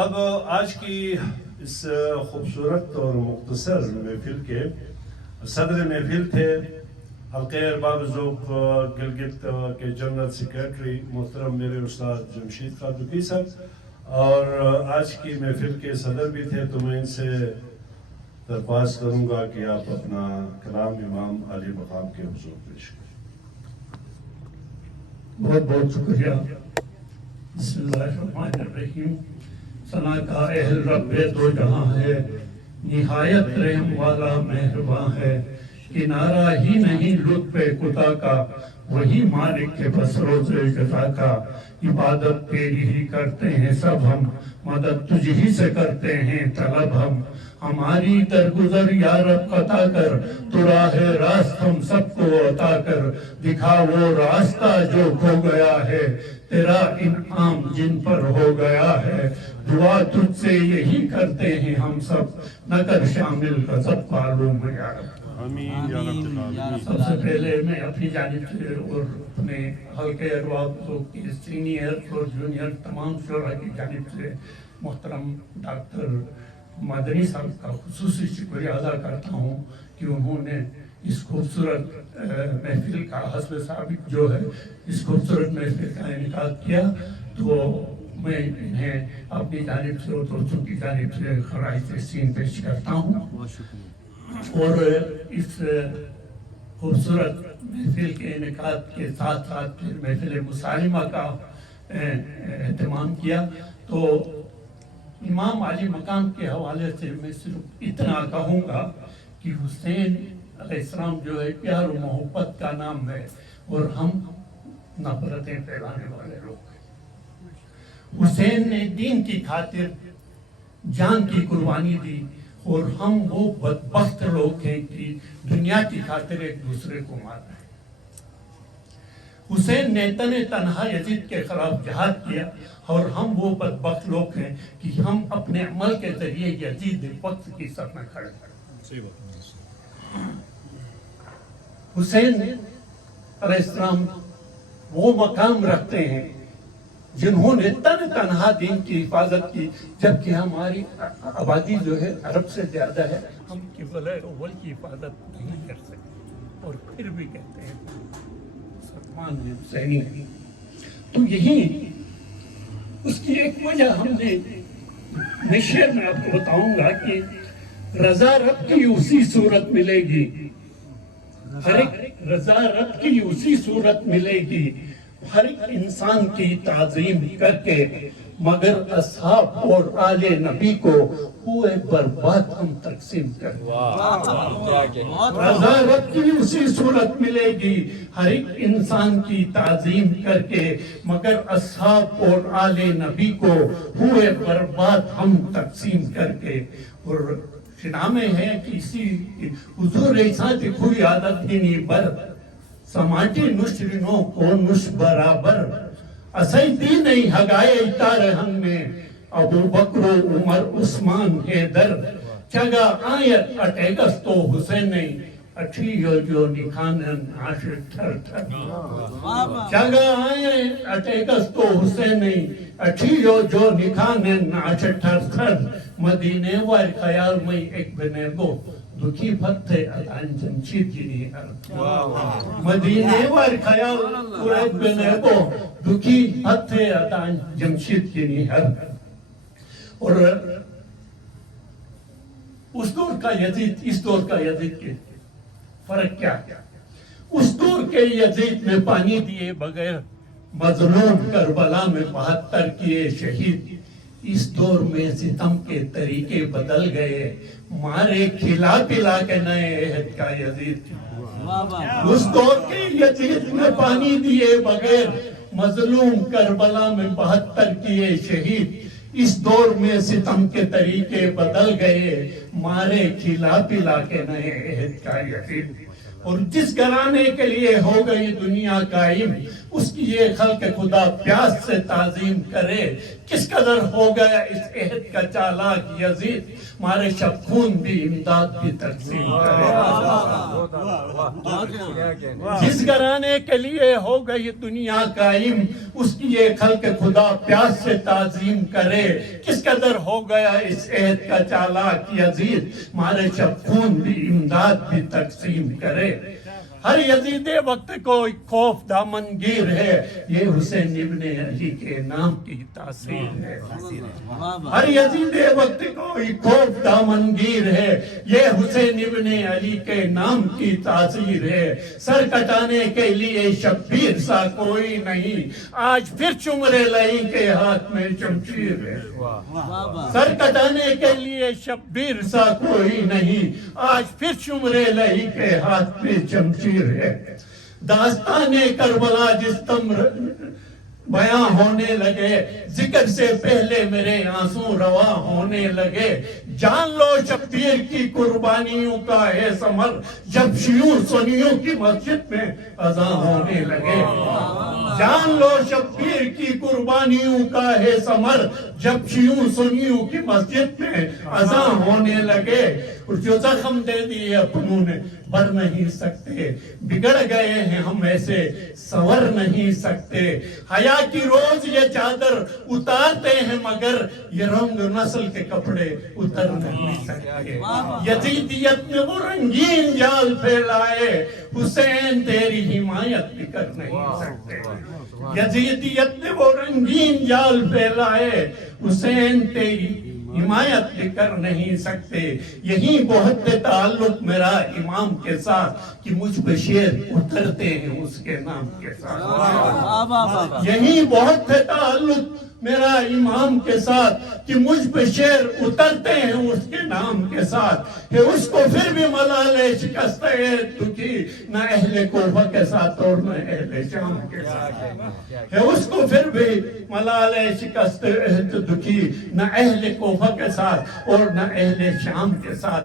اب آج کی اس خوبصورت اور مختصر محفل کے صدر محفل تھے حلقہ ارباب ذوق گلگت کے جنرل سیکریٹری محترم میرے استاد جمشید قادوقی صاحب، اور آج کی محفل کے صدر بھی تھے، تو میں ان سے درخواست کروں گا کہ آپ اپنا کلام امام عالی مقام کے حضور پیش کریں۔ بہت بہت شکریہ۔ بسم اللہ الرحمن الرحیم۔ ثنا کا اہل رب دو جہاں ہے، نہایت رحم والا مہرباں ہے، کنارہ ہی نہیں لطف خدا کا، وہی مالک کے بس روز جزا کا، عبادت تیری ہی کرتے ہیں سب ہم، مدد تجھ ہی سے کرتے ہیں طلب ہم، ہماری درگزر یا رب عطا کر، تو راہ راست ہم سب کو عطا کر، دکھا وہ راستہ جو کھو گیا ہے، تیرا انعام جن پر ہو گیا ہے، دعا تجھ سے یہی کرتے ہیں ہم سب، نہ کر شامل غضب معلوم یا رب۔ آمین یا رب العالمین۔ سب سے پہلے میں اپنی جانب سے اور اپنے حلقہ ارباب ذوق کی سینئر اور جونیئر تمام شعراء کی جانب سے محترم ڈاکٹر مدنی صاحب کا خصوصی شکریہ ادا کرتا ہوں کہ انہوں نے اس خوبصورت محفل کا حسب سابق جو ہے اس خوبصورت محفل کا انعقاد کیا، تو میں انہیں اپنی جانب سے اور دوستوں کی جانب سے خراج تحسین پیش کرتا ہوں، اور اس خوبصورت محفل کے انعقاد کے ساتھ ساتھ پھر محفل مسالمہ کا اہتمام کیا۔ تو امام عالی مقام کے حوالے سے میں صرف اتنا کہوں گا کہ حسین علیہ السلام جو ہے پیار و محبت کا نام ہے، اور ہم نفرتیں پھیلانے والے لوگ ہیں۔ حسین نے دین کی خاطر جان کی قربانی دی، اور ہم وہ بدبخت لوگ ہیں کہ دنیا کی خاطر ایک دوسرے کو مار رہے ہیں۔ حسین نے تنہا یزید کے خلاف جہاد کیا، اور ہم وہ بدبخت لوگ ہیں کہ ہم اپنے عمل کے ذریعے یزید وقت کی صف میں کھڑے ہیں۔ حسین علیہ السلام وہ مقام رکھتے ہیں جنہوں نے تنہا دین کی حفاظت کی، جبکہ ہماری آبادی جو ہے عرب سے زیادہ ہے، ہم قبلہ اول کی حفاظت نہیں کر سکتے، اور پھر بھی کہتے ہیں مسلمان میں حسینی ہیں۔ تو یہی اس کی ایک وجہ ہم نے شعر میں آپ کو بتاؤں گا کہ رضا رب کی اسی صورت ملے گی، ہر ایک رضا رب کی اسی صورت ملے گی، ہر ایک انسان کی تعظیم کر کے، مگر اصحاب اور آل نبی کو ہوئے برباد ہم تقسیم کر کے۔ رضا رب کی اسی صورت ملے گی، ہر ایک انسان کی تعظیم کر کے، مگر اصحاب اور آل نبی کو ہوئے برباد ہم تقسیم کر کے۔ اور شنا میں ہے کہ اسی حضور عیسیٰ کی کوئی عادت ہی نہیں بر، سماٹی نشرینوں کو نش برابر، اسائی دی نہیں ہگائے اتار ہم میں، ابو بکر و عمر عثمان حیدر، چگا آیت اٹیگس تو حسین نہیں، اٹھیو جو نکھانن عاشر تھر تھر، چگا آیت اٹیگس تو حسین نہیں، اٹھیو جو نکھانن عاشر تھر تھر، مدینے وار خیال میں ایک بنے گو، دکھی پھتے ادان جمشید جنی ہر، مدینے وار خیال ایک بنے گو، دکھی پھتے ادان جمشید جنی ہر۔ اور اس دور کا یزید اس دور کا یزید کے فرق کیا کیا؟ اس دور کے یزید میں پانی دیے بغیر مظلوم کربلا میں 72 کیے شہید، اس دور میں ستم کے طریقے بدل گئے، مارے کھلا پلا کے نئے عہد کا یزید۔ اس دور کے یزید میں پانی دیے بغیر مظلوم کربلا میں 72 کیے شہید، اس دور میں ستم کے طریقے بدل گئے، مارے کھلا پلا کے نئے عہد کا یزید۔ اور جس گھرانے کے لیے ہو گئی دنیا قائم اس کی یہ خلق خدا پیاس سے تعظیم کرے کس قدر ہو گیا اس عہد کا چالاک یزید مارے شب خون بھی امداد بھی تقسیم کرے جس گھرانے کے لیے ہو گئی دنیا قائم اس کی یہ خلق خدا پیاس سے تعظیم کرے کس قدر ہو گیا اس عہد کا چالاک یزید مارے شب خون بھی امداد بھی تقسیم کرے ہر یزید وقت کو خوف دامن گیر ہے یہ حسین ابن علی کے نام کی تاثیر ہے ہر یزید وقت کو خوف دامن گیر ہے یہ حسین ابن علی کے نام کی تاثیر ہے سر کٹانے کے لیے شبیر سا کوئی نہیں آج پھر چمرے لئی کے ہاتھ میں شمشیر ہے سر کٹانے کے لیے شبیر سا کوئی نہیں آج پھر چمرے لئی کے ہاتھ میں شمشیر ہے داستان کربلا جس دم بیاں ہونے لگے ذکر سے پہلے میرے آنسو روا ہونے لگے جان لو شبیر کی قربانیوں کا ہے ثمر جب شیعوں سنیوں کی مسجد میں اذان ہونے لگے جان لو شبیر کی قربانیوں کا ہے ثمر جب شیعوں سنیوں کی مسجد میں اذان ہونے لگے اور جو زخم دے دیے اپنوں نے بڑھ نہیں سکتے بگڑ گئے ہیں ہم ایسے سنور نہیں سکتے حیا کی روز یہ چادر اتارتے ہیں مگر یہ رنگ نسل کے کپڑے اتر نہیں سکتے یزیدیت نے وہ رنگین جال پھیلائے حسین تیری حمایت بھی کر نہیں سکتے یزیدیت نے وہ رنگین جال پھیلائے حسین تیری حمایت بھی کر نہیں سکتے یہی بہت تعلق میرا امام کے ساتھ کہ مجھ پہ شیر اترتے ہیں اس کے نام کے ساتھ یہی بہت تعلق میرا امام کے ساتھ کہ مجھ پہ شیر اترتے ہیں اس کے نام کے ساتھ کہ اس کو پھر بھی ملال شکست دکھی نہ اہل کوفہ کے ساتھ اور نہ اہل شام کے ساتھ کہ اس کو پھر بھی ملال شکست دکھی نہ اہل کوفہ کے ساتھ اور نہ اہل شام کے ساتھ